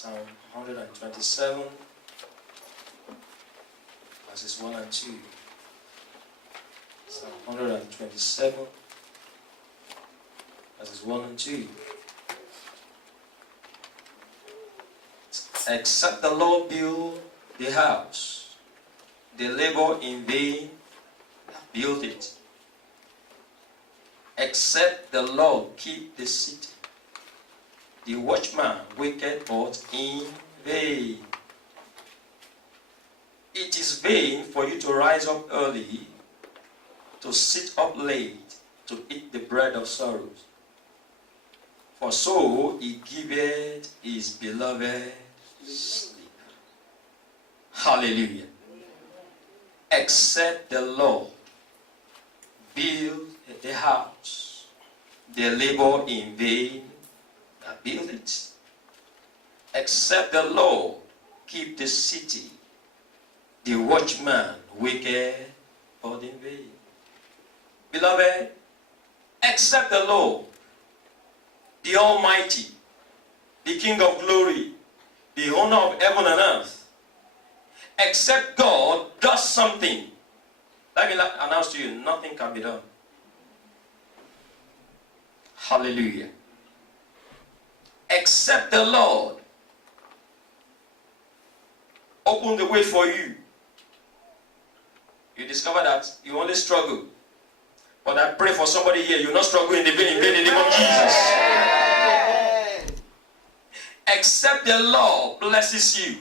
Psalm 127, verses 1 and 2. Psalm 127, verses 1 and 2. Except the Lord build the house, they labor in vain that build it. Except the Lord keep the city, the watchman waketh but in vain. It is vain for you to rise up early, to sit up late, to eat the bread of sorrows. For so he giveth his beloved sleep. Hallelujah. Except the Lord build the house, they labor in vain that build it. Except the Lord keep the city, the watchman waketh but in vain. Beloved, except the Lord, the Almighty, the King of glory, the owner of heaven and earth, except God does something, let me announce to you, nothing can be done. Hallelujah. Except the Lord open the way for you, you discover that you only struggle. But I pray for somebody here, you will not struggle in the name of Jesus. Except the Lord blesses you,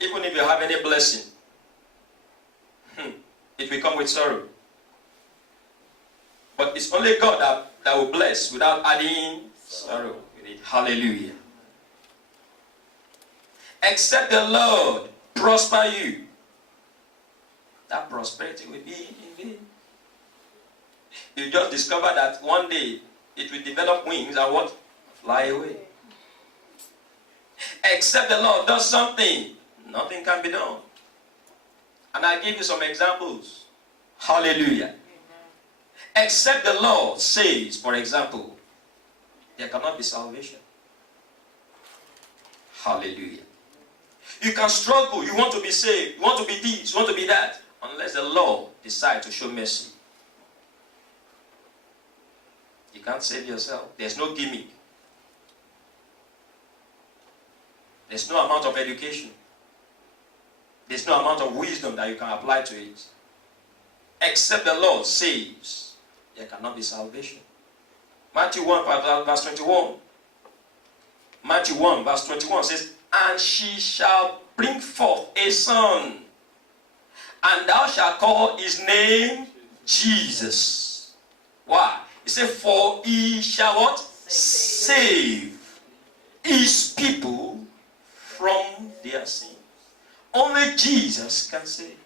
even if you have any blessing, it will come with sorrow. But it's only God that will bless without adding sorrow with it. Hallelujah. Except the Lord prosper you, that prosperity will be in vain. You just discover that one day it will develop wings and what? Fly away. Except the Lord does something, nothing can be done. And I give you some examples. Hallelujah. Except the Lord says, for example, there cannot be salvation. Hallelujah. You can struggle, you want to be saved, you want to be this, you want to be that, unless the Lord decides to show mercy. You can't save yourself. There's no gimmick. There's no amount of education. There's no amount of wisdom that you can apply to it. Except the Lord saves, there cannot be salvation. Matthew 1 verse 21. Matthew 1 verse 21 says, and she shall bring forth a son, and thou shalt call his name Jesus. Why? He said, for he shall what? Save his people from their sin. Only Jesus can save.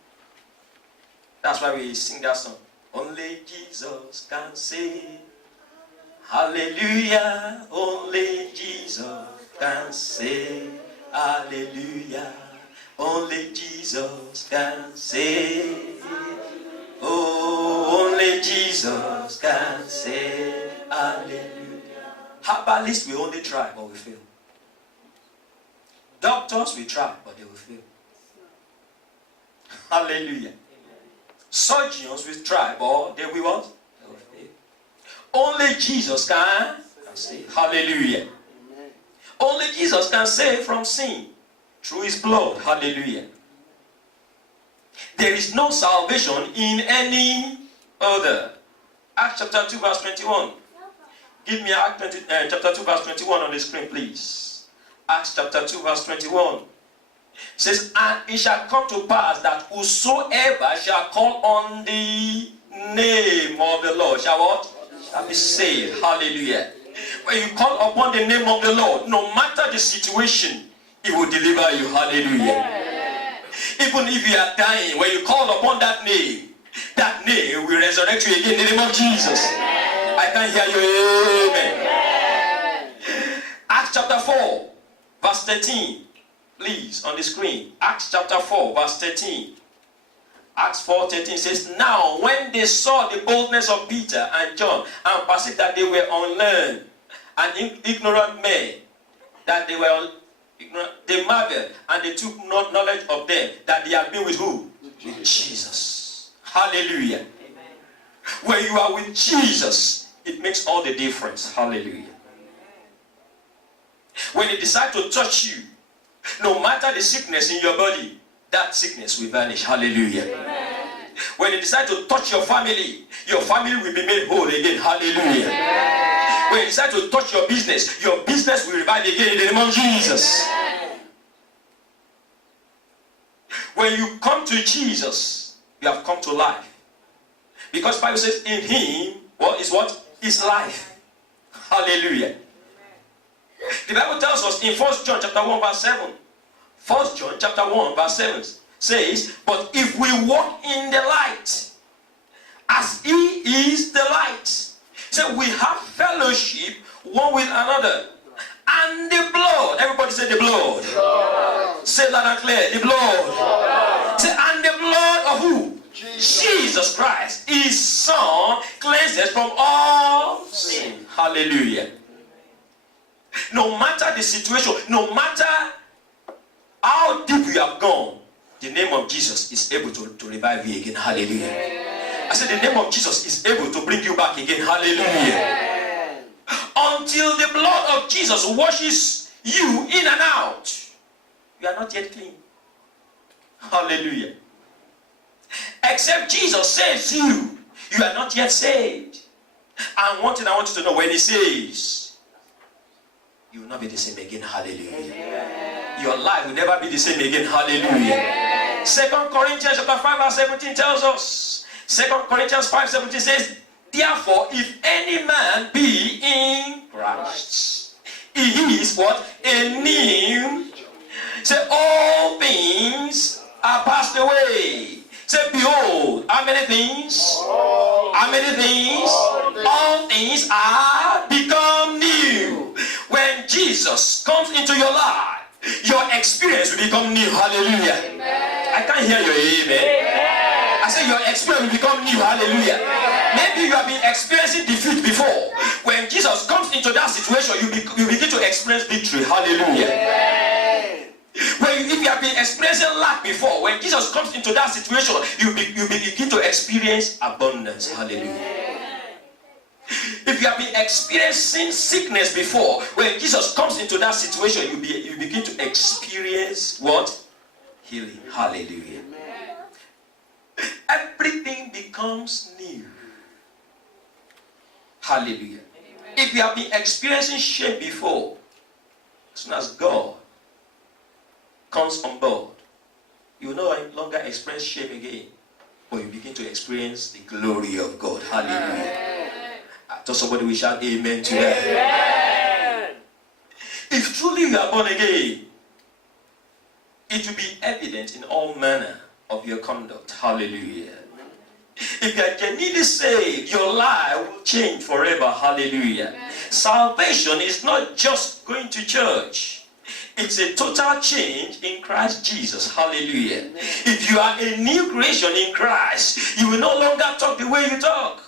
That's why we sing that song. Only Jesus can save. Hallelujah. Only Jesus can save. Hallelujah. Only Jesus can save. Oh, only Jesus can save. Hallelujah. Herbalists will only try, but we fail. Doctors will try, but they will fail. Hallelujah. Surgeons will try, but they will what? They will fail. Only Jesus can save. Hallelujah. Only Jesus can save from sin through his blood. Hallelujah. There is no salvation in any other. Acts chapter 2 verse 21. Give me Acts chapter 2 verse 21 on the screen, please. Acts chapter 2 verse 21. It says, and it shall come to pass that whosoever shall call on the name of the Lord shall what? Shall be saved. Hallelujah. When you call upon the name of the Lord, no matter the situation, he will deliver you. Hallelujah. Yeah. Even if you are dying, when you call upon that name will resurrect you again in the name of Jesus. Yeah. I can hear you. Amen. Yeah. Acts chapter 4, verse 13. Please, on the screen. Acts chapter 4, verse 13. Acts 4:13 says, now when they saw the boldness of Peter and John and perceived that they were unlearned and ignorant men, that they were ignorant, they marveled and they took not knowledge of them that they had been with who? With Jesus. Hallelujah. Amen. When you are with Jesus, it makes all the difference. Hallelujah. When he decides to touch you, no matter the sickness in your body, that sickness will vanish. Hallelujah. Amen. When he decides to touch your family will be made whole again. Hallelujah. Amen. When he decides to touch your business will revive again in the name of Jesus. Amen. When you come to Jesus, you have come to life. Because the Bible says in him, what is life. Hallelujah. The Bible tells us in 1 John chapter 1 verse 7. 1 John chapter 1 verse 7 says, but if we walk in the light, as he is the light, so we have fellowship one with another. And the blood, everybody say the blood. Say loud and clear, the blood. Say, and the blood of who? Jesus Christ, his son, cleanses from all sin. Hallelujah. No matter the situation, no matter how deep you have gone, the name of Jesus is able to revive you again. Hallelujah. I said the name of Jesus is able to bring you back again. Hallelujah. Until the blood of Jesus washes you in and out, you are not yet clean. Hallelujah. Except Jesus saves you, you are not yet saved. And one thing I want you to know, when he says, you will not be the same again. Hallelujah. Amen. Your life will never be the same again. Hallelujah. 2 Corinthians chapter 5 verse 17 tells us. 2 Corinthians 5:17 says, therefore, if any man be in Christ, he is what? A new. Say, all things are passed away. Say, behold, how many things? How many things? All things are become new. When Jesus comes into your life, your experience will become new. Hallelujah. Amen. I can't hear you. Amen. Amen. I say your experience will become new. Hallelujah. Amen. Maybe you have been experiencing defeat before. When Jesus comes into that situation, you begin to experience victory. Hallelujah. Amen. If you have been experiencing lack before, when Jesus comes into that situation, you begin to experience abundance. Hallelujah. If you have been experiencing sickness before, when Jesus comes into that situation, you begin to experience what? Healing. Hallelujah. Everything becomes new. Hallelujah. If you have been experiencing shame before, as soon as God comes on board, you will no longer experience shame again, but you begin to experience the glory of God. Hallelujah. I thought somebody will shout amen to that. Amen. If truly you are born again, it will be evident in all manner of your conduct. Hallelujah. If you are genuinely saved, your life will change forever. Hallelujah. Amen. Salvation is not just going to church. It's a total change in Christ Jesus. Hallelujah. Amen. If you are a new creation in Christ, you will no longer talk the way you talk.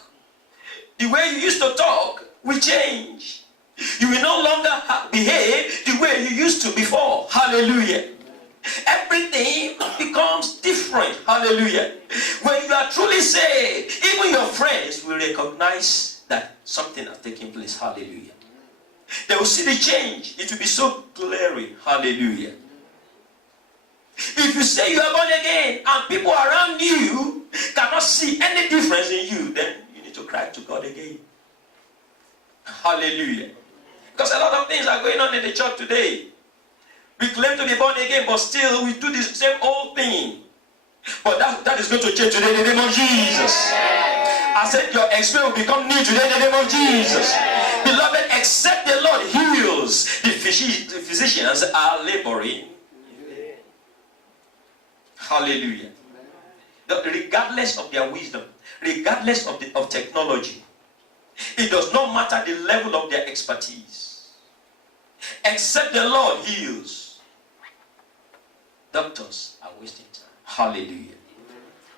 The way you used to talk will change. You will no longer behave the way you used to before. Hallelujah. Everything becomes different. Hallelujah. When you are truly saved, even your friends will recognize that something has taken place. Hallelujah. They will see the change. It will be so glaring. Hallelujah. If you say you are born again and people around you cannot see any difference in you, then you need to cry to God again. Hallelujah. Because a lot of things are going on in the church today. We claim to be born again, but still we do the same old thing. But that is going to change today in the name of Jesus. I said your experience will become new today in the name of Jesus. Beloved, except the Lord heals, the physicians are laboring. Hallelujah. Regardless of their wisdom, regardless of technology, it does not matter the level of their expertise. Except the Lord heals, doctors are wasting time. Hallelujah.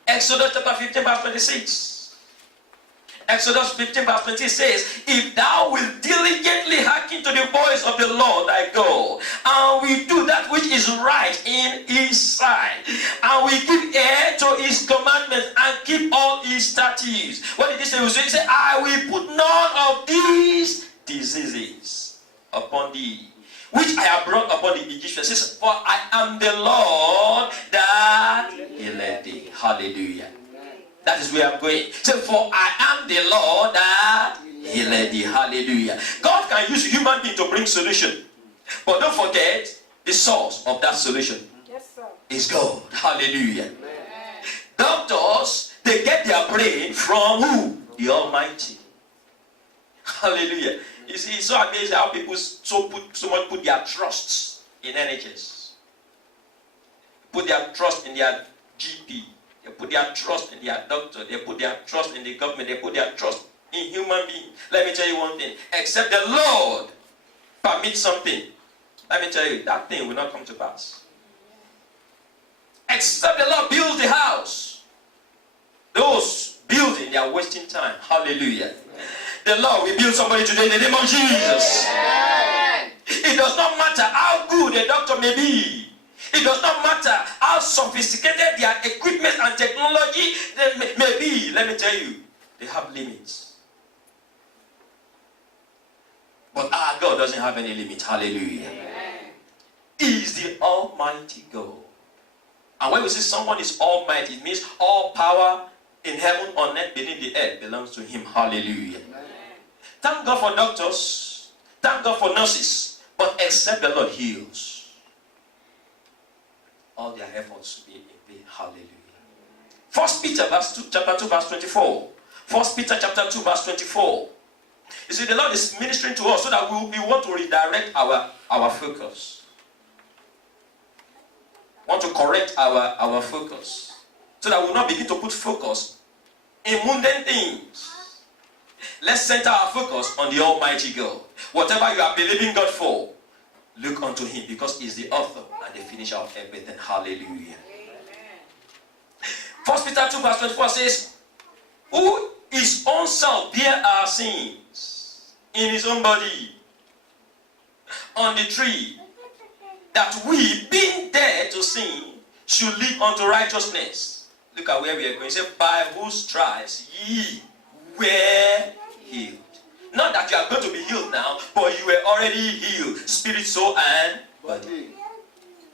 Exodus chapter 15 verse 26. Exodus 15 verse 20 says, if thou wilt diligently hearken to the voice of the Lord thy God, and we do that which is right in his sight, and we give ear to his commandments and keep all his statutes. What did he say? He said, I will put none of these diseases upon thee, which I have brought upon the Egyptians. He says, for I am the Lord that healeth thee. Hallelujah. That is where I'm going. So, for I am the Lord that healeth thee. Hallelujah. God can use human being to bring solution. But don't forget, the source of that solution is God. Hallelujah. Amen. Doctors, they get their brain from who? The Almighty. Hallelujah. You see, it's so amazing how people so much put their trusts in NHS. Put their trust in their GP. They put their trust in their doctor. They put their trust in the government. They put their trust in human beings. Let me tell you one thing. Except the Lord permits something, let me tell you, that thing will not come to pass. Except the Lord builds the house. Those building, they are wasting time. Hallelujah. The Lord will build somebody today in the name of Jesus. It does not matter how good a doctor may be. It does not matter how sophisticated their equipment and technology they may be. Let me tell you, they have limits. But our God doesn't have any limit. Hallelujah. Amen. He is the Almighty God. And when we say someone is almighty, it means all power in heaven, on earth, beneath the earth belongs to him. Hallelujah. Amen. Thank God for doctors. Thank God for nurses. But except the Lord heals, all their efforts will be in vain. Hallelujah. 1 Peter chapter 2 verse 24. 1 Peter chapter 2 verse 24. You see, the Lord is ministering to us so that we want to redirect our focus. Want to correct our focus. So that we will not begin to put focus in mundane things. Let's center our focus on the Almighty God. Whatever you are believing God for, look unto him, because he is the author and the finisher of everything. Hallelujah. Amen. 1 Peter 2 verse 24 says, who his own self bare our sins in his own body on the tree, that we, being dead to sin, should live unto righteousness. Look at where we are going. He said, by whose stripes ye were healed. Not that you are going to be healed now, but you were already healed. Spirit, soul, and body.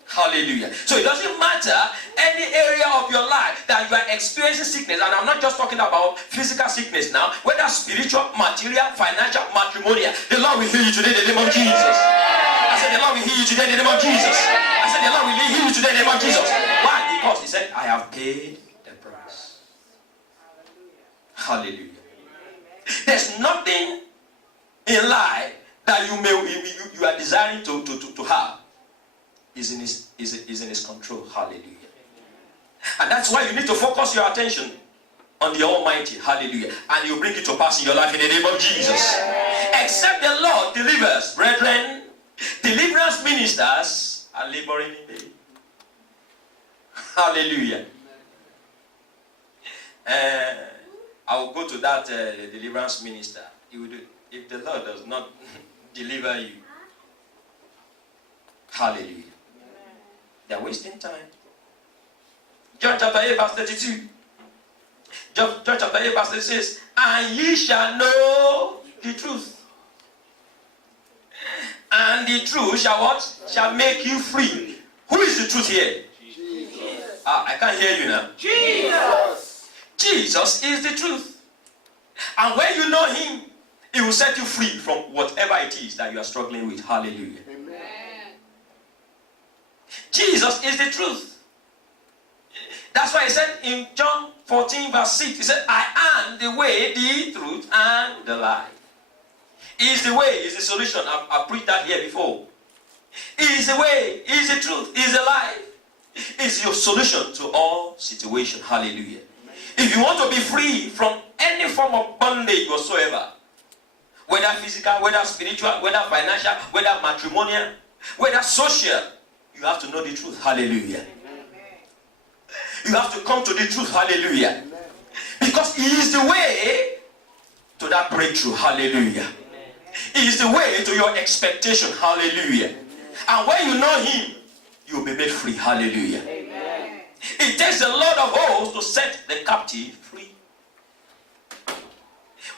Hallelujah. So it doesn't matter any area of your life that you are experiencing sickness, and I'm not just talking about physical sickness now, whether spiritual, material, financial, matrimonial, the Lord will heal you today in the name of Jesus. I said the Lord will heal you today in the name of Jesus. I said the Lord will heal you today in the name of Jesus. Why? Because he said, I have paid the price. Hallelujah. There's nothing in life that you are desiring to have is in his control. Hallelujah. And that's why you need to focus your attention on the Almighty. Hallelujah. And you bring it to pass in your life in the name of Jesus. Except the Lord delivers, brethren, deliverance ministers are laboring in vain. Hallelujah. I will go to that deliverance minister. He will do, if the Lord does not deliver you. Hallelujah. They are wasting time. John chapter 8 verse 32. John chapter 8 verse 36 says, and ye shall know the truth. And the truth shall what? Shall make you free. Who is the truth here? Jesus. I can't hear you now. Jesus. Jesus is the truth. And when you know him, he will set you free from whatever it is that you are struggling with. Hallelujah. Amen. Jesus is the truth. That's why he said in John 14 verse 6, he said, I am the way, the truth, and the life. He is the way, he is the solution. I've preached that here before. He is the way, he is the truth, he is the life. He is your solution to all situations. Hallelujah. Amen. If you want to be free from any form of bondage whatsoever, whether physical, whether spiritual, whether financial, whether matrimonial, whether social, you have to know the truth. Hallelujah. Amen. You have to come to the truth. Hallelujah. Amen. Because he is the way, to that breakthrough. Hallelujah. He is the way to your expectation. Hallelujah. And when you know him, you will be made free. Hallelujah. Amen. It takes the Lord of hosts to set the captive free.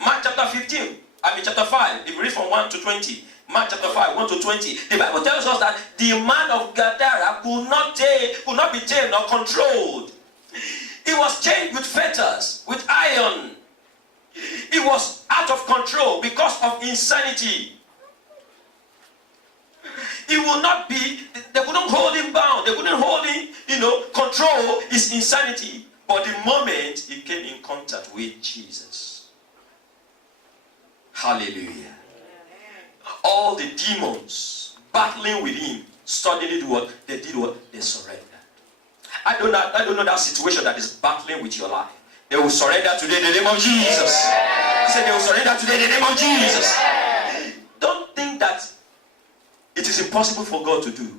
Mark chapter 5, if you read from 1 to 20. Mark chapter 5, 1 to 20. The Bible tells us that the man of Gadara could not be tamed or controlled. He was chained with fetters, with iron. He was out of control because of insanity. He will not be, they couldn't hold him bound. They couldn't hold him, control his insanity. But the moment he came in contact with Jesus. Hallelujah. All the demons battling with him suddenly did what? They surrendered. I don't know that situation that is battling with your life. They will surrender today in the name of Jesus. I said they will surrender today in the name of Jesus. Don't think that it is impossible for God to do.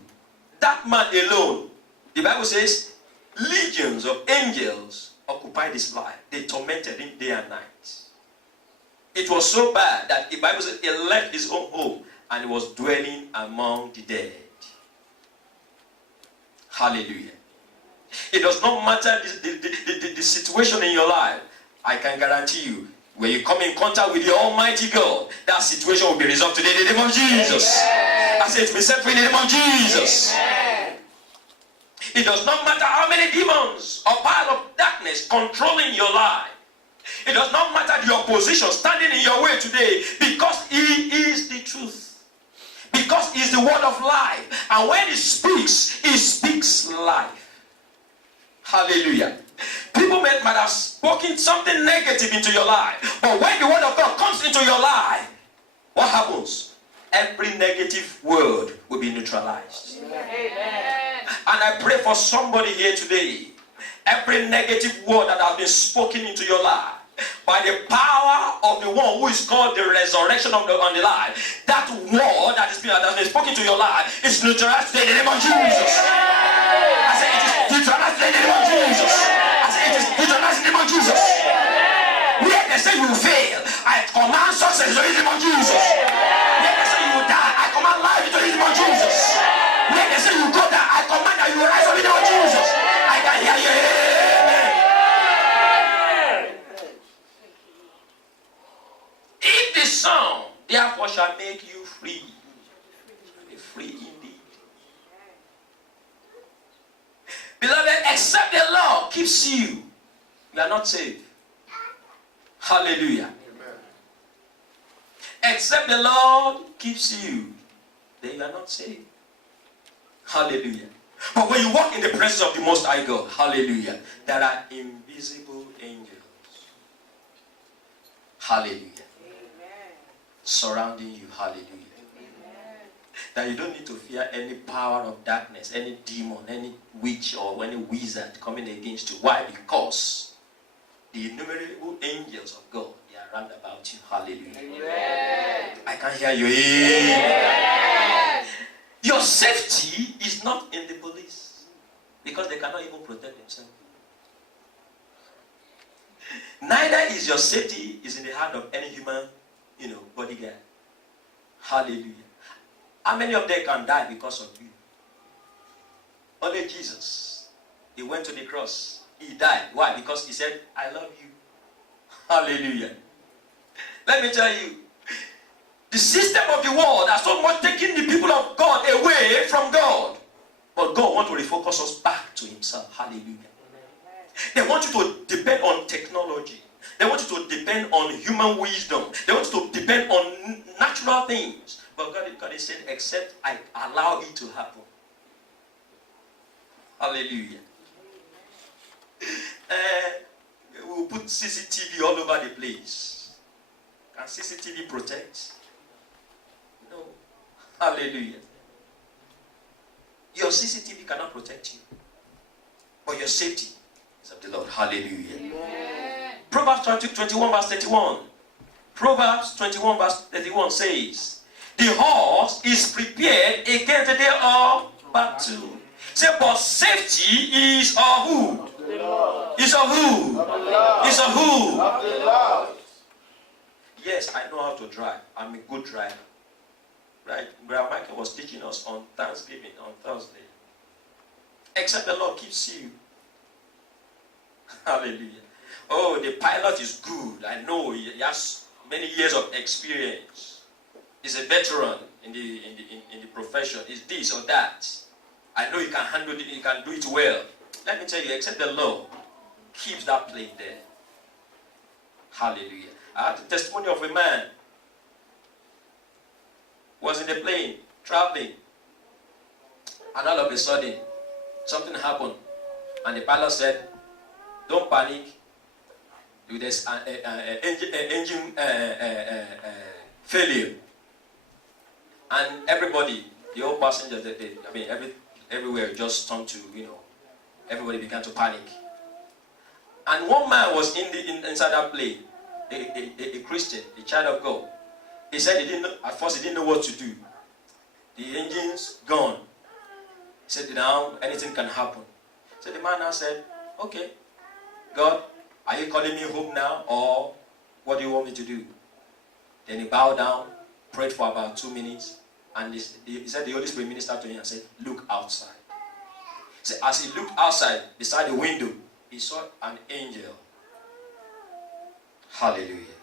That man alone, the Bible says, legions of angels occupied his life. They tormented him day and night. It was so bad that the Bible says he left his own home and he was dwelling among the dead. Hallelujah. It does not matter the situation in your life. I can guarantee you, when you come in contact with the Almighty God, that situation will be resolved today in the name of Jesus. Amen. I say it will be set free in the name of Jesus. Amen. It does not matter how many demons or powers of darkness controlling your life. It does not matter the opposition standing in your way today, because he is the truth. Because he is the word of life. And when he speaks life. Hallelujah. People might have spoken something negative into your life. But when the word of God comes into your life, what happens? Every negative word will be neutralized. Amen. And I pray for somebody here today. Every negative word that has been spoken into your life, by the power of the one who is called the resurrection on the life, that word that has been spoken to your life is neutralized in the name of Jesus. I say it is neutralized in the name of Jesus. I say it is neutralized in the name of Jesus. Where they say you will fail, I command success in the name of Jesus. Where they say you will die, I command life in the name of Jesus. Where they say you will go down, I command that you will rise up in the name of Jesus. I can hear you. If the Son therefore shall make you free, be free indeed. Beloved, except the Lord keeps you, you are not saved. Hallelujah. Amen. Except the Lord keeps you, then you are not saved. Hallelujah. But when you walk in the presence of the Most High God, hallelujah, there are invisible angels. Hallelujah. Surrounding you, hallelujah. Amen. That you don't need to fear any power of darkness, any demon, any witch or any wizard coming against you. Why? Because the innumerable angels of God, they are round about you, hallelujah. Amen. I can hear you. Amen. Your safety is not in the police, because they cannot even protect themselves. Neither is your safety is in the hand of any human bodyguard. Hallelujah. How many of them can die because of you? Only Jesus. He went to the cross. He died. Why? Because he said, I love you. Hallelujah. Let me tell you, the system of the world has so much taken the people of God away from God. But God wants to refocus us back to himself. Hallelujah. They want you to depend on technology. They want you to depend on human wisdom. They want you to depend on natural things. But God is saying, except I allow it to happen. Hallelujah. We'll put CCTV all over the place. Can CCTV protect? No. Hallelujah. Your CCTV cannot protect you. But your safety is of the Lord. Hallelujah. Amen. Proverbs 21 verse 31. Proverbs 21 verse 31 says, the horse is prepared against the day of battle. Say, but safety is of who? Is of who? Is of who? Yes, I know how to drive. I'm a good driver. Right? Brother Michael was teaching us on Thanksgiving, on Thursday. Except the Lord keeps you. Hallelujah. Oh, the pilot is good. I know he has many years of experience. He's a veteran in the profession. He's this or that. I know he can handle it, he can do it well. Let me tell you, except the Lord keeps that plane there. Hallelujah. I had the testimony of a man who was in the plane, traveling, and all of a sudden, something happened. And the pilot said, don't panic. There's an engine failure. And everybody, the whole passengers, everywhere just turned to, everybody began to panic. And one man was inside that plane, a Christian, a child of God. He said at first he didn't know what to do. The engine's gone. He said, now anything can happen. So the man now said, okay, God, are you calling me home now, or what do you want me to do? Then he bowed down, prayed for about 2 minutes, and he said the Holy Spirit ministered to him and said, look outside. So as he looked outside, beside the window, he saw an angel. Hallelujah.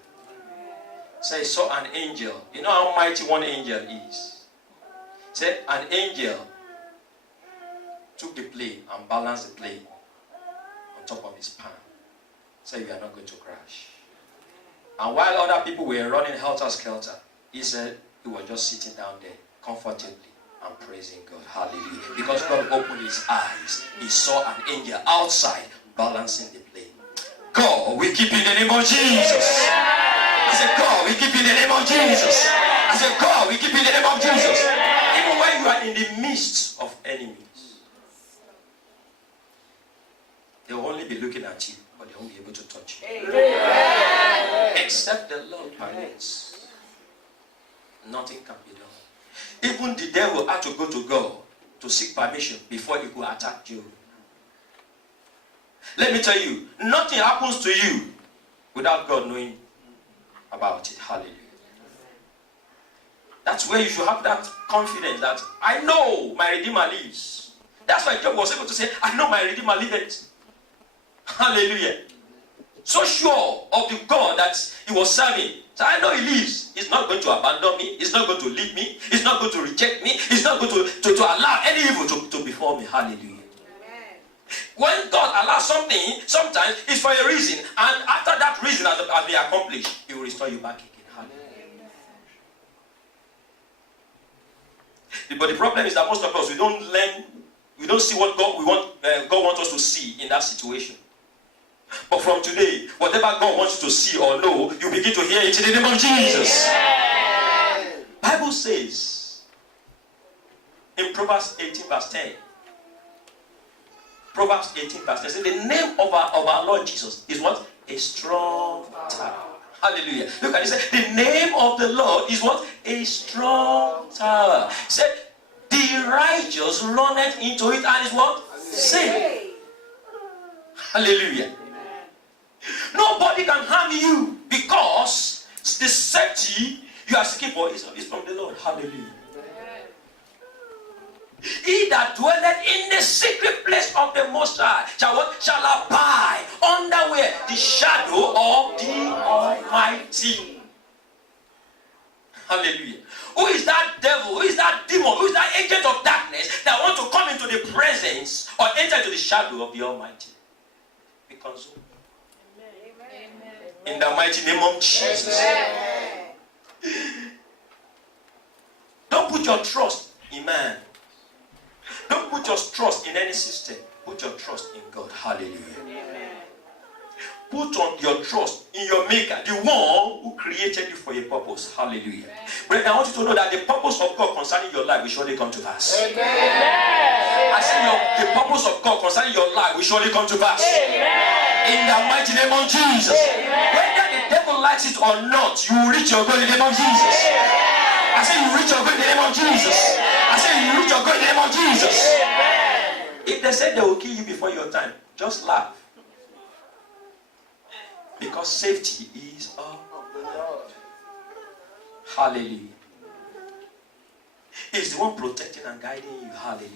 So he saw an angel. You know how mighty one angel is? He said an angel took the plane and balanced the plane on top of his palm. Said you are not going to crash. And while other people were running helter-skelter, he said he was just sitting down there comfortably and praising God. Hallelujah. Because God opened his eyes. He saw an angel outside balancing the plane. God, we keep in the name of Jesus. I said, God, we keep in the name of Jesus. I said, God, we keep in the name of Jesus. Even when you are in the midst of enemies, they will only be looking at you, but they won't be able to touch you. Except the Lord permits. Nothing can be done. Even the devil had to go to God to seek permission before he could attack you. Let me tell you, nothing happens to you without God knowing about it. Hallelujah. That's where you should have that confidence that I know my Redeemer lives. That's why Job was able to say, I know my Redeemer liveth. Hallelujah. So sure of the God that he was serving. So I know he lives. He's not going to abandon me. He's not going to leave me. He's not going to reject me. He's not going to allow any evil to befall me. Hallelujah. When God allows something, sometimes it's for a reason. And after that reason has been accomplished, he will restore you back again. Hallelujah. But the problem is that most of us, we don't learn, we don't see what God wants us to see in that situation. But from today, whatever God wants you to see or know, you begin to hear it in the name of Jesus. Amen. Bible says in Proverbs 18 verse 10. Proverbs 18 verse 10 says the name of our Lord Jesus is what? A strong tower. Hallelujah. Look at it. Say the name of the Lord is what? A strong tower. Said the righteous runneth into it and is what? Safe. Hallelujah. Nobody can harm you because the safety you are seeking for is from the Lord. Hallelujah. He that dwelleth in the secret place of the Most High shall what? Shall abide under where? The shadow of the Almighty. Hallelujah. Who is that devil? Who is that demon? Who is that agent of darkness that wants to come into the presence or enter into the shadow of the Almighty? Because in the mighty name of Jesus. Amen. Don't put your trust in man. Don't put your trust in any system. Put your trust in God. Hallelujah. Amen. Put on your trust in your maker, the one who created you for a purpose. Hallelujah. But I want you to know that the purpose of God concerning your life will surely come to pass. Amen. I say the purpose of God concerning your life will surely come to pass. Amen. In the mighty name of Jesus. Amen. Whether the devil likes it or not, you will reach your goal in the name of Jesus. Amen. I say you reach your goal in the name of Jesus. Amen. I say you reach your goal in the name of Jesus. Amen. If they say they will kill you before your time, just laugh. Because safety is of the Lord. Hallelujah. He's the one protecting and guiding you. Hallelujah.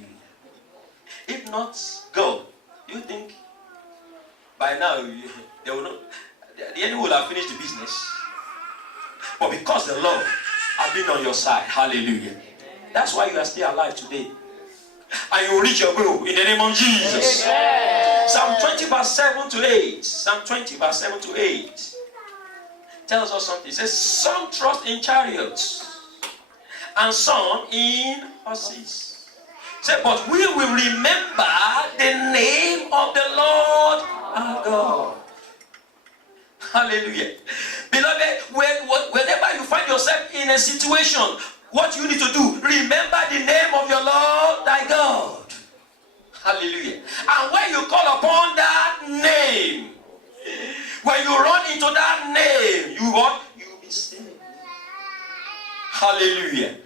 If not God, you think by now they will not, the enemy will have finished the business. But because the Lord has been on your side, hallelujah. That's why you are still alive today. And you will reach your goal in the name of Jesus. Amen. Psalm 20 verse 7 to 8. Psalm 20 verse 7 to 8 tells us something. It says, some trust in chariots and some in horses. Say, but we will remember the name of the Lord our God. Hallelujah. Beloved, whenever you find yourself in a situation, what you need to do, remember the name of your Lord thy God. Hallelujah. And when you call upon that name, when you run into that name, you what? You will be saved. Hallelujah.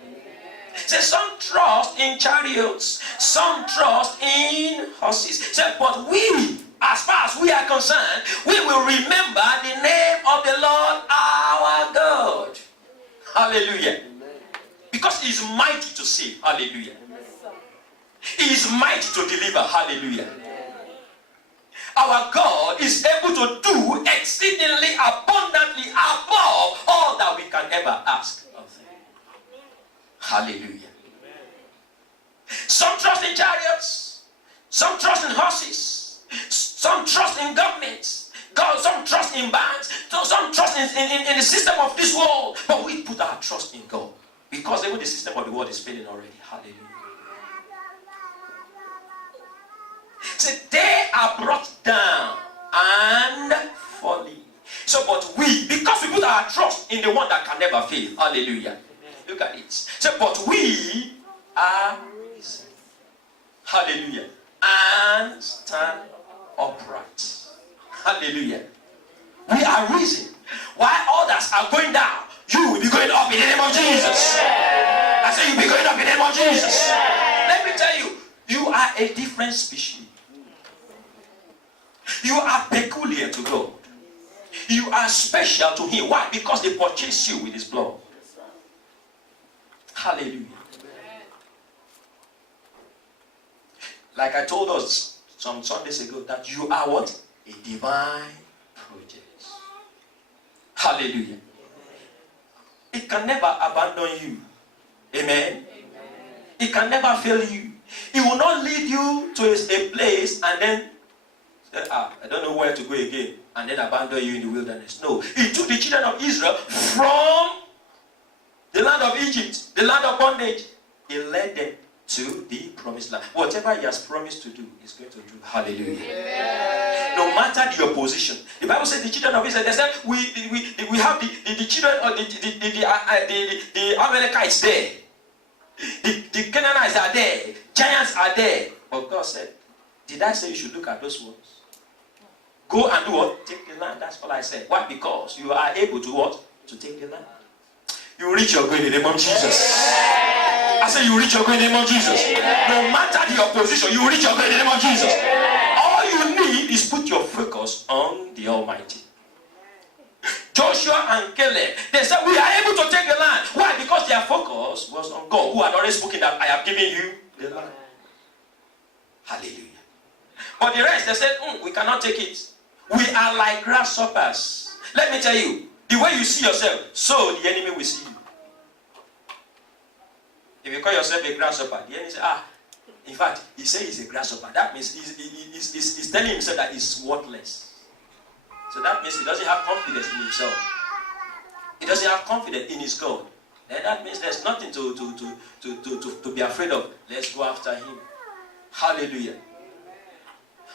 Say, some trust in chariots, some trust in horses. Say, but we, as far as we are concerned, we will remember the name of the Lord our God. Hallelujah. Because he is mighty to save. Hallelujah. He is mighty to deliver. Hallelujah. Our God is able to do exceedingly abundantly above all that we can ever ask. Hallelujah. Some trust in chariots, some trust in horses, some trust in governments, some trust in banks, some trust in the system of this world. But we put our trust in God because even the system of the world is failing already. Hallelujah. So they are brought down and falling. So, but we, because we put our trust in the one that can never fail. Hallelujah. Look at it. So, but we are risen. Hallelujah. And stand upright. Hallelujah. We are risen. While others are going down, you will be going up in the name of Jesus. I say you'll be going up in the name of Jesus. Let me tell you, you are a different species. You are peculiar to God. You are special to Him. Why? Because He purchased you with His blood. Hallelujah. Like I told us some Sundays ago, that you are what? A divine project. Hallelujah. It can never abandon you. Amen. It can never fail you. It will not lead you to a place and then say, I don't know where to go again, and then abandon you in the wilderness. No. He took the children of Israel from the land of Egypt, the land of bondage. He led them to the promised land. Whatever He has promised to do, He's going to do. Hallelujah. Amen. No matter the opposition. The Bible says the children of Israel, they said, we have the children of the Amalekites there. The Canaanites are there. Giants are there. But God said, did I say you should look at those ones? Go and do what? Take the land. That's all I said. Why? Because you are able to what? To take the land. You reach your goal in the name of Jesus. I say you reach your goal in the name of Jesus. No matter the opposition, you reach your goal in the name of Jesus. All you need is put your focus on the Almighty. Joshua and Caleb, they said, we are able to take the land. Why? Because their focus was on God, who had already spoken that I have given you the land. Hallelujah. But the rest, they said, we cannot take it. We are like grasshoppers. Let me tell you, the way you see yourself, so the enemy will see you. If you call yourself a grasshopper, the enemy say, in fact, he says he's a grasshopper. That means he's telling himself that he's worthless. So that means he doesn't have confidence in himself. He doesn't have confidence in his God. And that means there's nothing to be afraid of. Let's go after him. Hallelujah.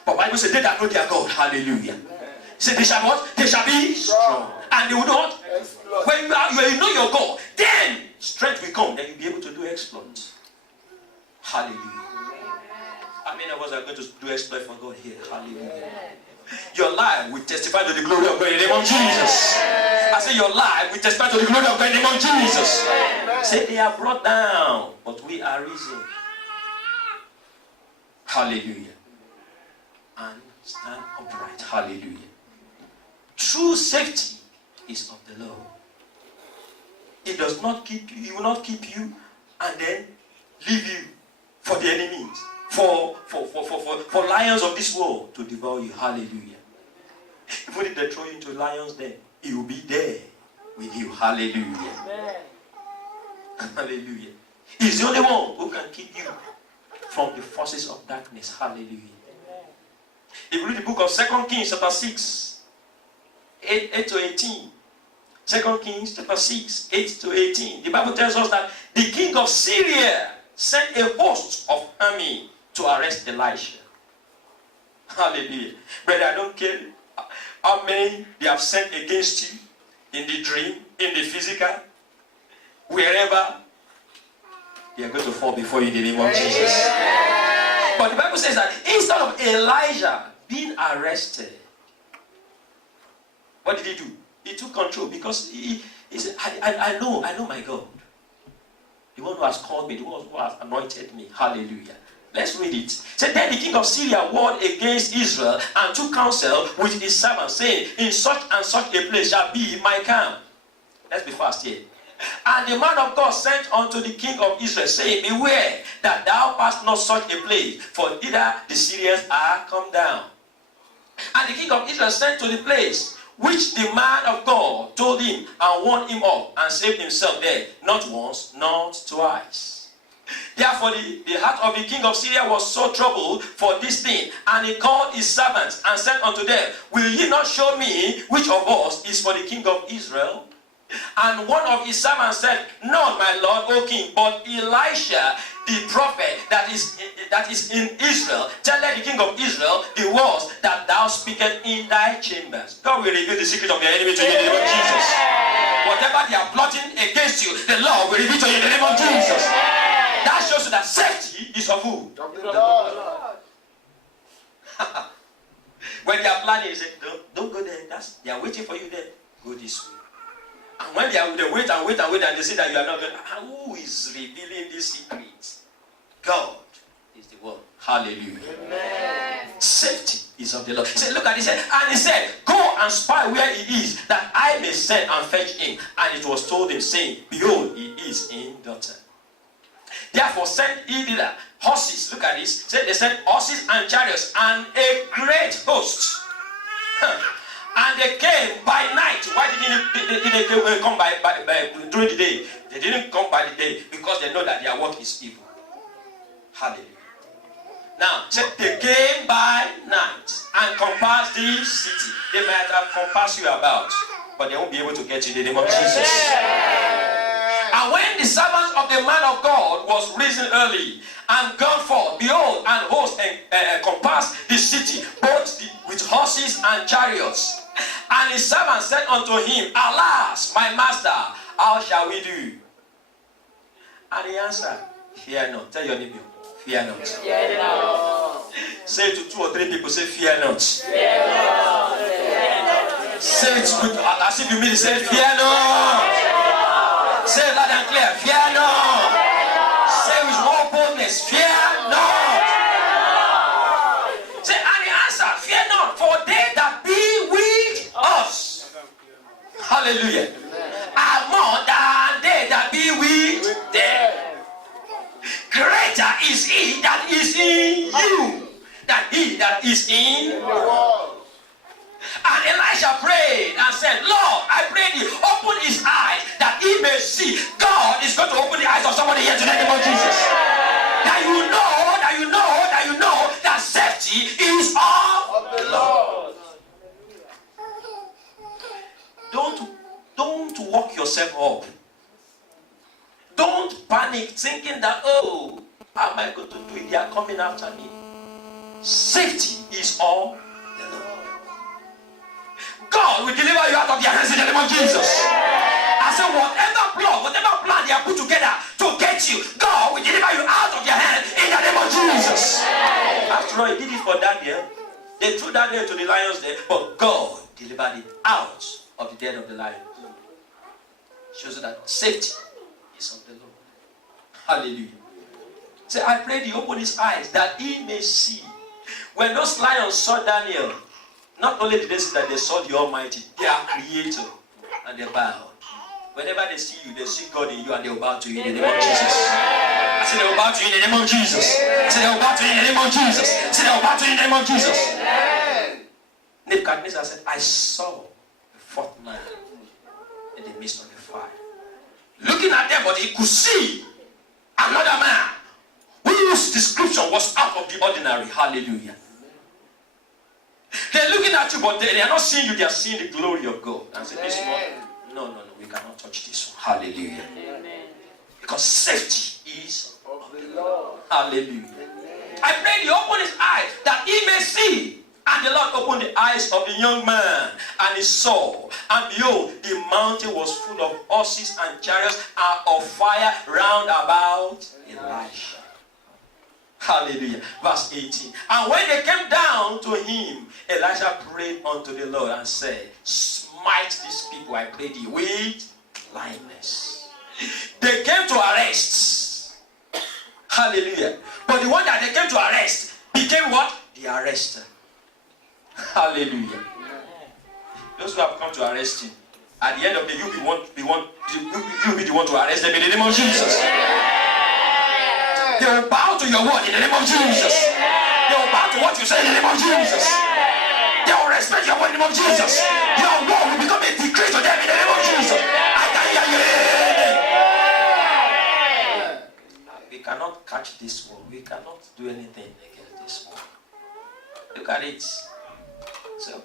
But Bible says they that know their God. Hallelujah. Say they shall what? They shall be strong. And they will not. When you know your God, then strength will come. Then you'll be able to do exploits. Hallelujah. How many of us are going to do exploit for God here? Hallelujah. Your life will testify to the glory of God in the name of Jesus. I say your life will testify to the glory of God in the name of Jesus. Say they are brought down, but we are risen. Hallelujah. And stand upright. Hallelujah. True safety is of the Lord. He does not keep you. He will not keep you and then leave you for the enemies, for lions of this world to devour you. Hallelujah. Even if they throw you into lions, then he will be there with you. Hallelujah. Amen. Hallelujah. He's the only one who can keep you from the forces of darkness. Hallelujah. Amen. If you read the book of 2 Kings chapter 6, 8 to 18. 2 Kings chapter 6, 8 to 18. The Bible tells us that the king of Syria sent a host of army to arrest Elisha. Hallelujah. Brother, I don't care how many they have sent against you in the dream, in the physical, wherever, they are going to fall before you in the name of Jesus. But the Bible says that instead of Elijah being arrested, what did he do? He took control because he said, I know my God. The one who has called me, the one who has anointed me. Hallelujah. Let's read it. So then the king of Syria warred against Israel and took counsel with his servants, saying, in such and such a place shall be my camp. Let's be fast here. And the man of God sent unto the king of Israel, saying, beware that thou pass not such a place, for thither the Syrians are come down. And the king of Israel sent to the place which the man of God told him, and warned him of, and saved himself there, not once, not twice. Therefore the heart of the king of Syria was so troubled for this thing, and he called his servants and said unto them, will ye not show me which of us is for the king of Israel? And one of his servants said, none, my lord, O king, but Elisha, the prophet that is in Israel, telleth the king of Israel the words that thou speakest in thy chambers. God will reveal the secret of your enemy to you in the name of Jesus. Whatever they are plotting against you, the Lord will reveal to you in the name of Jesus. That shows you that safety is of who? The Lord. When they are planning, you say, don't go there. They are waiting for you there. Go this way. And when they wait and they say that you are not going, who is revealing this secret? God is the one. Hallelujah. Amen. Safety is of the Lord. So look at this. And he said, go and spy where he is, that I may send and fetch him. And it was told him, saying, behold, he is in Dothan. Therefore sent he thither horses. Look at this. Say they sent horses and chariots and a great host. And they came by night. Why didn't they come by during the day? They didn't come by the day because they know that their work is evil. Hallelujah. Now, so they came by night and compassed the city. They might have compassed you about, but they won't be able to get you in the name of Jesus. And when the servants of the man of God was risen early and gone forth, behold, an host compassed the city, both with horses and chariots. And his servant said unto him, alas, my master, how shall we do? And he answered, fear not. Tell your neighbor, fear not. Fear not. Say it to 2 or 3 people, say, fear not. Fear not. Say it with, as if you mean it, say, fear not. Say it loud and clear, fear not. Say it with more boldness, fear not. Say, and he answered, fear not, for they that be with us, hallelujah, are more than they that be with them. Greater is he that is in you than he that is in the world. And Elisha prayed and said, Lord, I pray thee, open his eyes that he may see. God is going to open the eyes of somebody here today in the name of Jesus. That you know that safety is of the Lord. Don't walk yourself up. Don't panic thinking that, oh, how am I going to do it? They are coming after me. Safety is all the Lord. God will deliver you out of their hands in the name of Jesus. I said, whatever plan they have put together to get you, God will deliver you out of their hands in the name of Jesus. After all, he did it for Daniel. They threw Daniel to the lions there, but God delivered him out of the den of the lions. Shows you that safety is of the Lord. Hallelujah. Say, I pray thee, open his eyes that he may see. When those lions saw Daniel, not only did they see that they saw the Almighty, their Creator, and they bowed. Whenever they see you, they see God in you and they will bow to you in the name of Jesus. I said they will bow to you in the name of Jesus. I said they will bow to you in the name of Jesus. I said they will bow to you in the name of Jesus. Nebuchadnezzar said, I saw the fourth man in the midst of the fire. Looking at them, but he could see another man whose description was out of the ordinary. Hallelujah. They're looking at you, but they are not seeing you. They are seeing the glory of God. And say, this one, no, we cannot touch this one. Hallelujah. Amen. Because safety is of the Lord. Hallelujah. Amen. I pray he open his eyes that he may see. And the Lord opened the eyes of the young man, and he saw, and behold, the mountain was full of horses and chariots and of fire round about Elisha. Hallelujah. Verse 18. And when they came down to him, Elisha prayed unto the Lord and said, smite these people, I pray thee, with blindness. They came to arrest. Hallelujah. But the one that they came to arrest became what? The arrester. Hallelujah. Those who have come to arrest you, at the end of the day, you be the one to arrest them in the name of Jesus. They will bow to your word in the name of Jesus. They will bow to what you say in the name of Jesus. They will respect your word in the name of Jesus. Your word will become a decree to them in the name of Jesus. I can hear you. We cannot catch this word. We cannot do anything against this word. Look at it. So,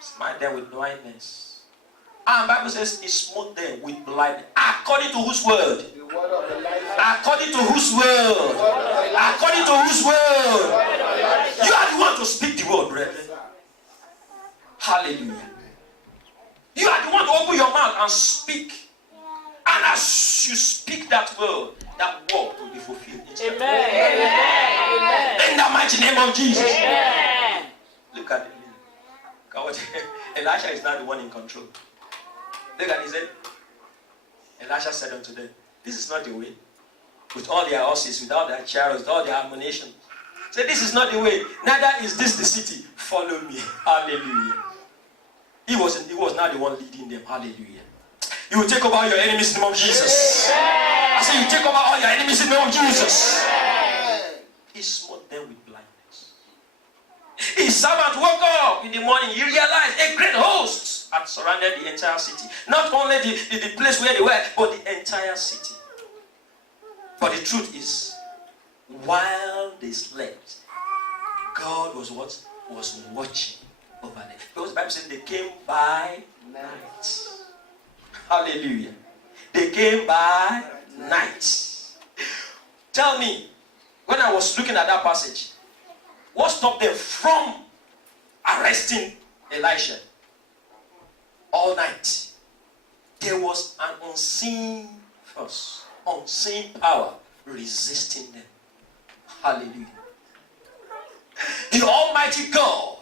smite them with blindness. And the Bible says he smote them with blindness. According to whose word? According to whose word? According to whose word? You are the one to speak the word, brethren. Hallelujah. You are the one to open your mouth and speak. And as you speak that word will be fulfilled. Amen. Amen. In the mighty name of Jesus. Amen. Look at it. God, Elisha is not the one in control. Look at it. He said, Elisha said unto them, this is not the way. With all their horses, with all their chariots, with all their ammunition. He said, this is not the way. Neither is this the city. Follow me. Hallelujah. He was not the one leading them. Hallelujah. You will take over your enemies in the name of Jesus. I say you take over all your enemies in the name of Jesus. He smote them with blindness. His servant woke up in the morning. He realized a great host had surrounded the entire city. Not only the place where they were, but the entire city. But the truth is, while they slept, God was what? Was watching over them. Because the Bible says they came by night. Hallelujah. They came by night. Tell me, when I was looking at that passage, what stopped them from arresting Elisha? All night. There was an unseen force, unseen power resisting them. Hallelujah. The Almighty God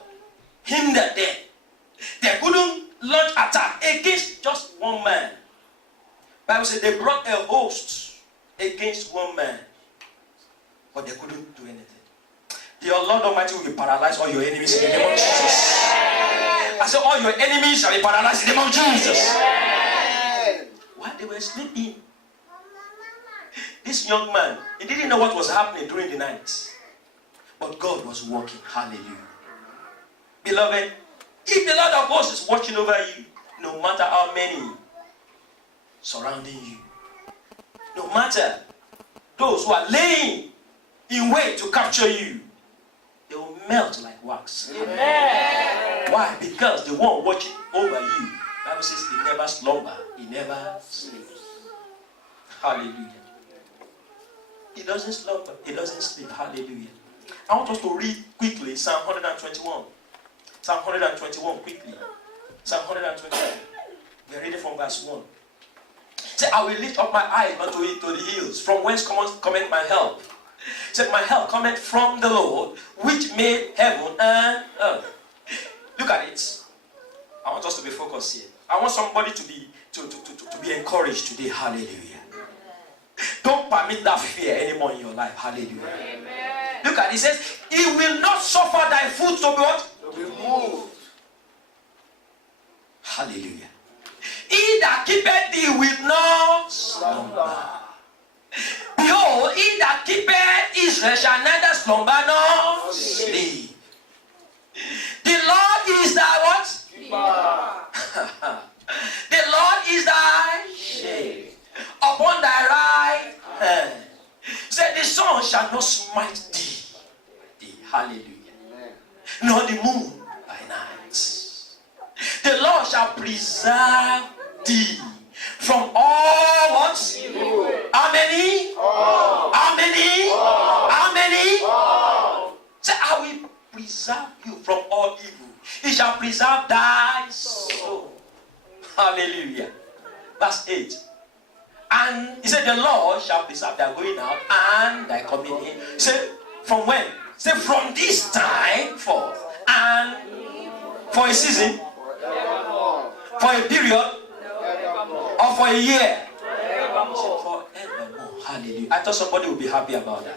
hindered them. They couldn't launch attack against just one man. The Bible said they brought a host against one man, but they couldn't do anything. The Lord Almighty will paralyze all your enemies in the name of Jesus. I said all your enemies shall be paralyzed in the name of Jesus. While they were sleeping, this young man, he didn't know what was happening during the night, but God was working. Hallelujah. Beloved, if the Lord of hosts is watching over you, no matter how many surrounding you, no matter those who are laying in wait to capture you, they will melt like wax. Amen. Why? Because the one watching over you, the Bible says he never slumber, he never sleeps. Hallelujah. He doesn't slumber, he doesn't sleep. Hallelujah. I want us to read quickly Psalm 121. Psalm 121 quickly. Psalm 121. We are reading from verse 1. Say, I will lift up my eyes unto it, to the hills, from whence cometh my help. Say, my help cometh from the Lord, which made heaven and earth. Look at it. I want us to be focused here. I want somebody to be encouraged today. Hallelujah. Don't permit that fear anymore in your life. Hallelujah. Amen. Look at it. It says, he will not suffer thy foot to be what? To be moved. Hallelujah. He that keepeth thee will not slumber. Behold, he that keepeth Israel shall neither slumber nor sleep. The Lord is thy what? The Lord is thy shade upon thy right hand. Say, the sun shall not smite thee. Hallelujah. Nor the moon by night. The Lord shall preserve thee from all what? Evil. How many? All. How many? All. How many? All. Say, I will preserve you from all evil. He shall preserve thy soul. Hallelujah. Verse 8. And he said, the Lord shall preserve thy going out and thy coming in. Say, from when? Say, from this time forth. And for a season, for a period, or for a year. Forevermore. Hallelujah. I thought somebody would be happy about that.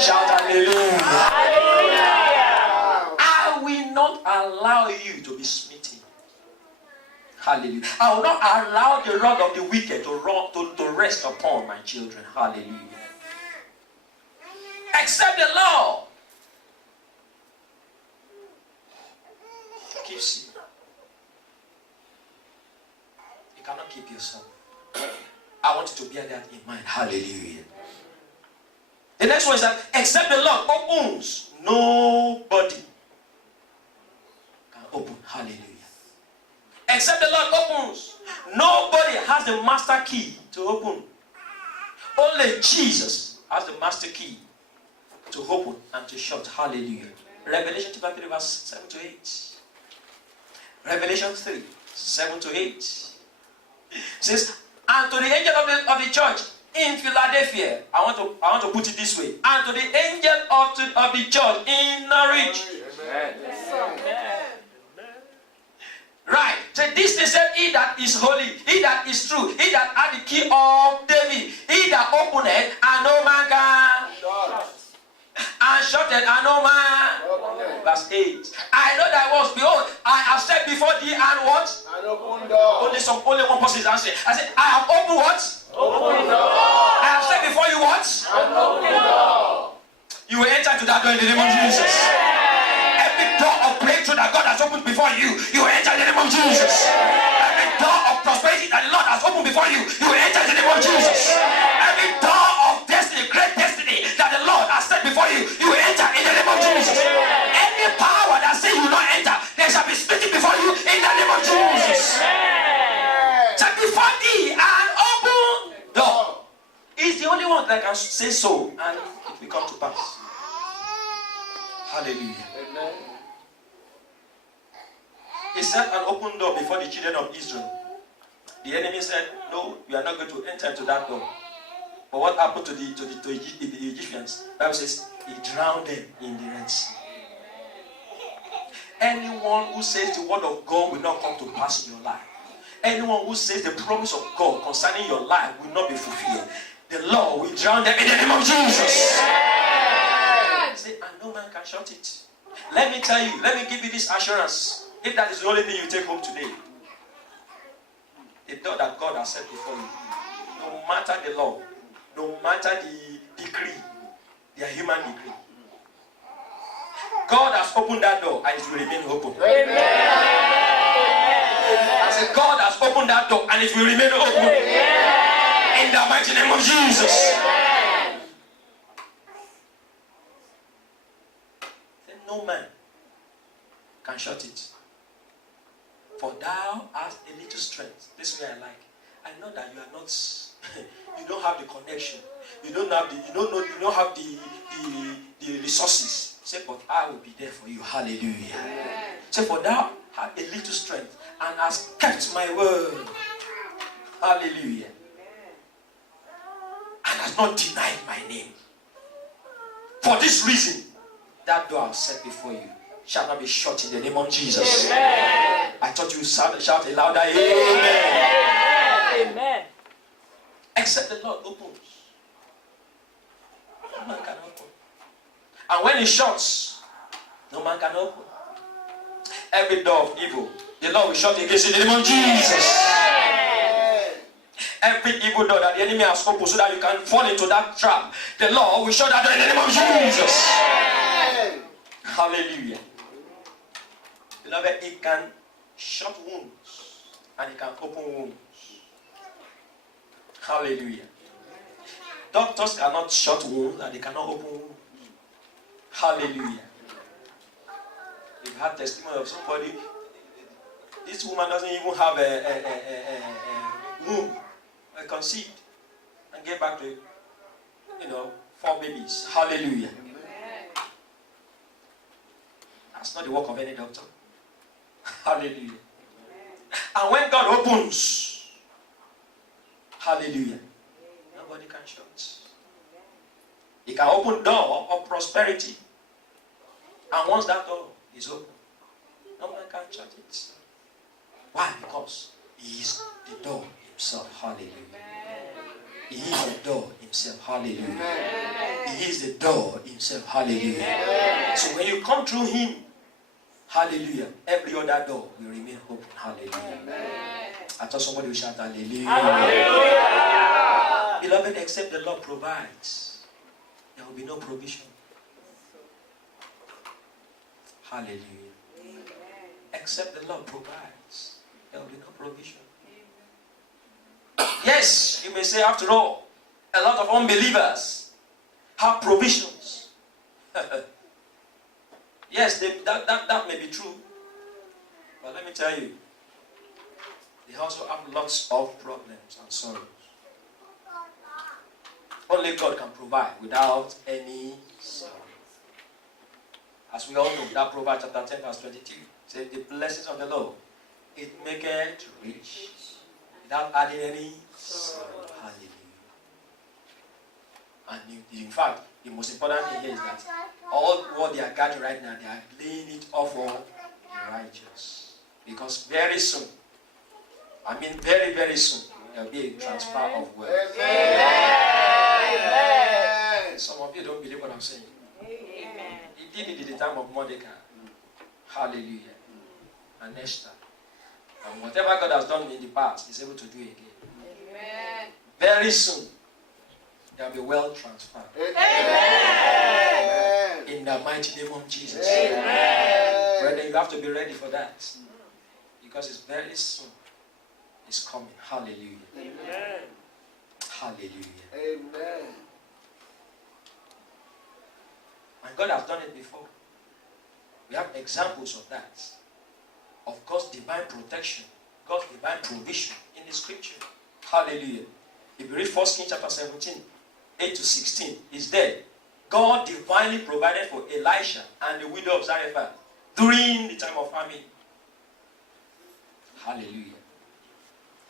Shout hallelujah. Hallelujah. I will not allow you to be smitten. Hallelujah. I will not allow the rod of the wicked to rest upon my children. Hallelujah. Except the Lord keeps you. You cannot keep yourself. I want you to bear that in mind. Hallelujah. The next one is that except the Lord opens, nobody can open. Hallelujah. Except the Lord opens, nobody has the master key to open. Only Jesus has the master key to open and to shut. Hallelujah. Revelation chapter 3 verse 7 to 8. Revelation 3, 7 to 8. Says, and to the angel of the church in Philadelphia, I want to put it this way. And to the angel of the church in Norwich. Amen. Amen. Right. So this is said, he that is holy, he that is true, he that had the key of David, he that openeth and no man can shut. And shutted and no man. Verse 8. I know that was, behold, I have set before thee and what? An open door. Only one person is answering. I said, I have opened what? Open door. I have set before you what? An open door. You will enter to that door in the name of Jesus. Every door of breakthrough that God has opened before you, you will enter in the name of Jesus. Every door of prosperity that the Lord has opened before you, you will enter in the name of Jesus. Every door of destiny, great destiny that the Lord has set before you, you will enter in the name of Jesus. Any power that says you will not enter, they shall be splitting before you in the name of Jesus. So before thee an open door. He's the only one that can say so, and it will come to pass. Hallelujah. Amen. He set an open door before the children of Israel. The enemy said, no, you are not going to enter into that door. But what happened to the Egyptians? The Bible says, he drowned them in the Red Sea. Anyone who says the word of God will not come to pass in your life, anyone who says the promise of God concerning your life will not be fulfilled, the Lord will drown them in the name of Jesus. Say, and no man can shut it. Let me tell you, let me give you this assurance. If that is the only thing you take home today, the door that God has set before you, no matter the law, no matter the decree, the human decree, God has opened that door and it will remain open. Amen. I said, God has opened that door and it will remain open. Amen. In the mighty name of Jesus. Amen. No man can shut it. For thou hast a little strength. This is where I like. I know that you are not, you don't have the connection. You don't have the resources. Say, but I will be there for you. Hallelujah. Amen. Say, for thou hast a little strength and hast kept my word. Hallelujah. Amen. And has not denied my name. For this reason, that door I've set before you shall not be shut in the name of Jesus. Amen. I thought you would shout a louder amen. Amen. Except the Lord opens. No man can open. And when he shuts, no man can open. Every door of evil, the Lord will shut against it in the name of Jesus. Every evil door that the enemy has opened so that you can fall into that trap, the Lord will shut that door in the name of Jesus. Hallelujah. Beloved, it can shut wounds and it can open wounds. Hallelujah. Doctors cannot shut wounds and they cannot open wounds. Hallelujah. You've had testimony of somebody. This woman doesn't even have a womb, conceived, and gave back to 4 babies. Hallelujah. That's not the work of any doctor. Hallelujah. And when God opens, hallelujah, nobody can shut. He can open door of prosperity. And once that door is open, no one can shut it. Why? Because He is the door Himself. Hallelujah. He is the door Himself. Hallelujah. He is the door Himself. Hallelujah. So when you come through Him, hallelujah, every other door will remain open. Hallelujah. I thought somebody will shout hallelujah. Hallelujah. Beloved, except the Lord provides, there will be no provision. Hallelujah. Except the Lord provides, there will be no provision. Yes, you may say, after all, a lot of unbelievers have provisions. Yes, that may be true. But let me tell you, they also have lots of problems and sorrows. Only God can provide without any sorrow. As we all know, that Proverbs chapter 10 verse 22 says, the blessings of the Lord, it maketh rich without adding any sorrow. Hallelujah. And in fact, the most important thing here is that all what they are gathering right now, they are laying it off for the righteous. Because very soon, very, very soon, there will be a transfer of wealth. Amen. Some of you don't believe what I'm saying. Amen. He did it in the time of Mordecai. Hallelujah. And Esther. And whatever God has done in the past, He's able to do it again. Amen. Very soon, there will be wealth transfer. Amen. In the mighty name of Jesus. Amen. Brother, you have to be ready for that. Because it's very soon. It's coming. Hallelujah. Amen. Hallelujah. Amen. And God has done it before. We have examples of that. Of God's divine protection, God's divine provision in the scripture. Hallelujah. If you read 1 Kings chapter 17, 8 to 16, it's there. God divinely provided for Elisha and the widow of Zarephath during the time of famine. Hallelujah.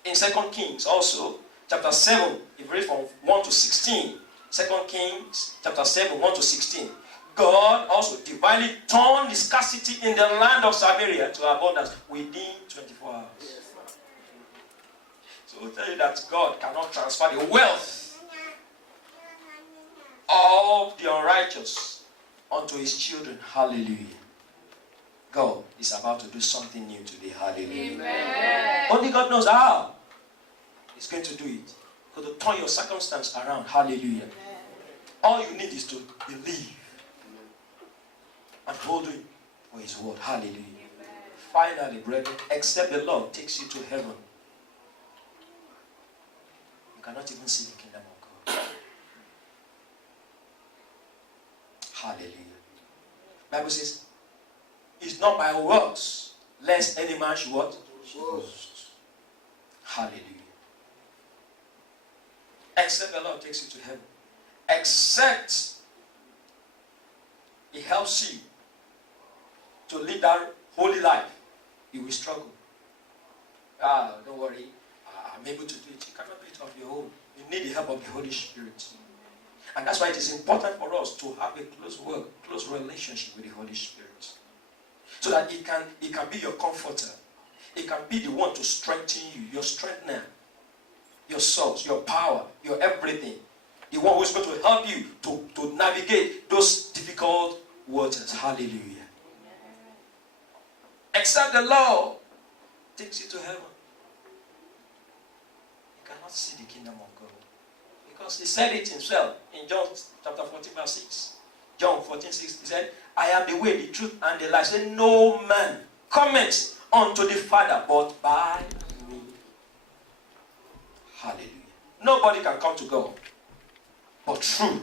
In 2 Kings also, chapter 7, if you read from 1 to 16, 2 Kings chapter 7, 1 to 16, God also divinely turned the scarcity in the land of Samaria to abundance within 24 hours. So I'll tell you that God cannot transfer the wealth of the unrighteous unto His children. Hallelujah. God is about to do something new today. Hallelujah. Amen. Only God knows how He's going to do it. Going to turn your circumstance around. Hallelujah. Amen. All you need is to believe and hold Him for His word. Hallelujah. Amen. Finally, brethren, except the Lord takes you to heaven, you cannot even see the kingdom of God. Hallelujah. The Bible says, it's not by works, lest any man should what? Boast. Hallelujah. Except the Lord takes you to heaven. Except He helps you to live that holy life, you will struggle. Don't worry, I'm able to do it. You cannot do it on your own. You need the help of the Holy Spirit. And that's why it is important for us to have a close relationship with the Holy Spirit. So that it can be your comforter. It can be the one to strengthen you, your strengthener, your source, your power, your everything. The one who is going to help you to navigate those difficult waters. Hallelujah. Except the Lord takes you to heaven, you cannot cannot see the kingdom of God. Because he said it himself in John chapter 14, verse 6. John 14, 6, he said, I am the way, the truth, and the life. He said, no man cometh unto the Father but by me. Hallelujah. Nobody can come to God but through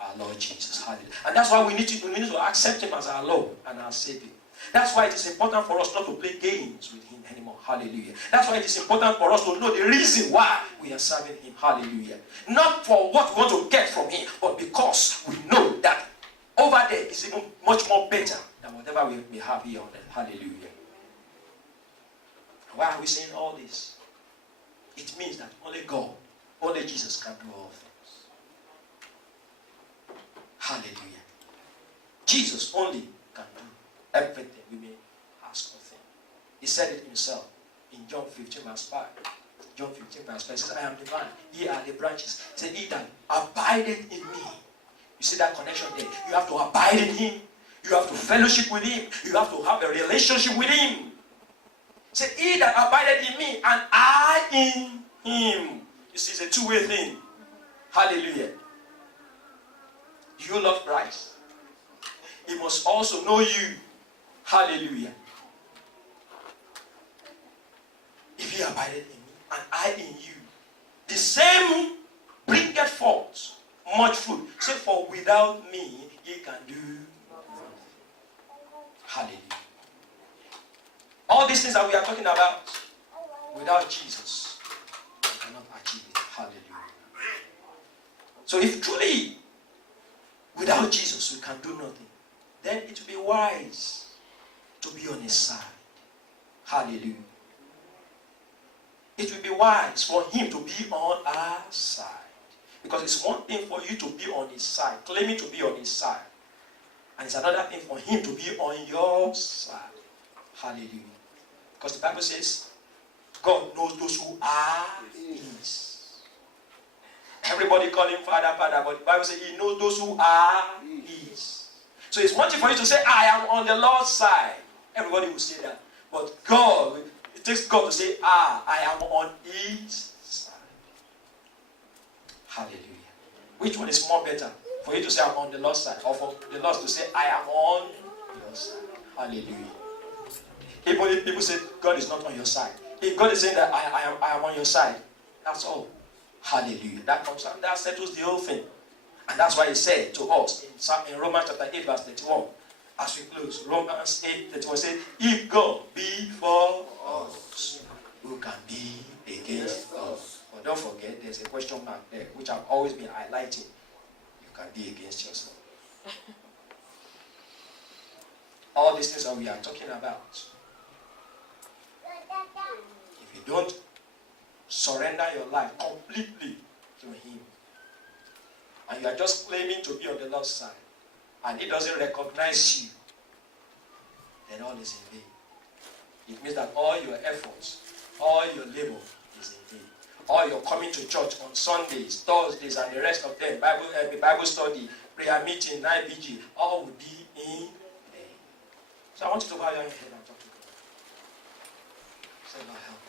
our Lord Jesus. Hallelujah. And that's why we need to accept him as our Lord and our Savior. That's why it is important for us not to play games with him anymore. Hallelujah. That's why it is important for us to know the reason why we are serving him. Hallelujah. Not for what we want to get from him, but because we know that over there is even much more better than whatever we may have here on earth. Hallelujah. Why are we saying all this? It means that only God, only Jesus can do all things. Hallelujah. Jesus only can do everything we may ask of him. He said it himself in John 15 verse 5. John 15 verse 5 says, I am the vine, ye are the branches. He said, he that abideth in me. You see that connection there? You have to abide in him. You have to fellowship with him. You have to have a relationship with him. He said, he that abideth in me and I in him. You see, it's a two-way thing. Hallelujah. You love Christ. He must also know you. Hallelujah. If he abideth in me and I in you, the same bringeth forth much fruit. Say, for without me, ye can do nothing. Hallelujah. All these things that we are talking about, without Jesus, we cannot achieve it. Hallelujah. So if truly, without Jesus, we can do nothing, then it will be wise to be on his side. Hallelujah. It will be wise for him to be on our side. Because it's one thing for you to be on his side, claiming to be on his side. And it's another thing for him to be on your side. Hallelujah. Because the Bible says, God knows those who are his. Everybody call him Father, Father, but the Bible says he knows those who are his. So it's one thing for you to say, I am on the Lord's side. Everybody will say that. But God, it takes God to say, I am on his side. Hallelujah. Which one is more better? For you to say, I'm on the Lord's side, or for the Lord to say, I am on your side. Hallelujah. Even if people say, God is not on your side. If God is saying that I am on your side, that's all. Hallelujah. That comes out. That settles the whole thing. And that's why he said to us in Romans chapter 8 verse 31, as we close, Romans 8 31 says, if God be for us, who can be against us? But don't forget, there's a question mark there, which I've always been highlighting. You can be against yourself. All these things that we are talking about, if you don't surrender your life completely to him, and you are just claiming to be on the Lord's side, and he doesn't recognize you, then all is in vain. It means that all your efforts, all your labor is in vain. All your coming to church on Sundays, Thursdays, and the rest of them, Bible study, prayer meeting, night vigil, all will be in vain. So I want you to bow your head and talk to God. Say, Lord, help me.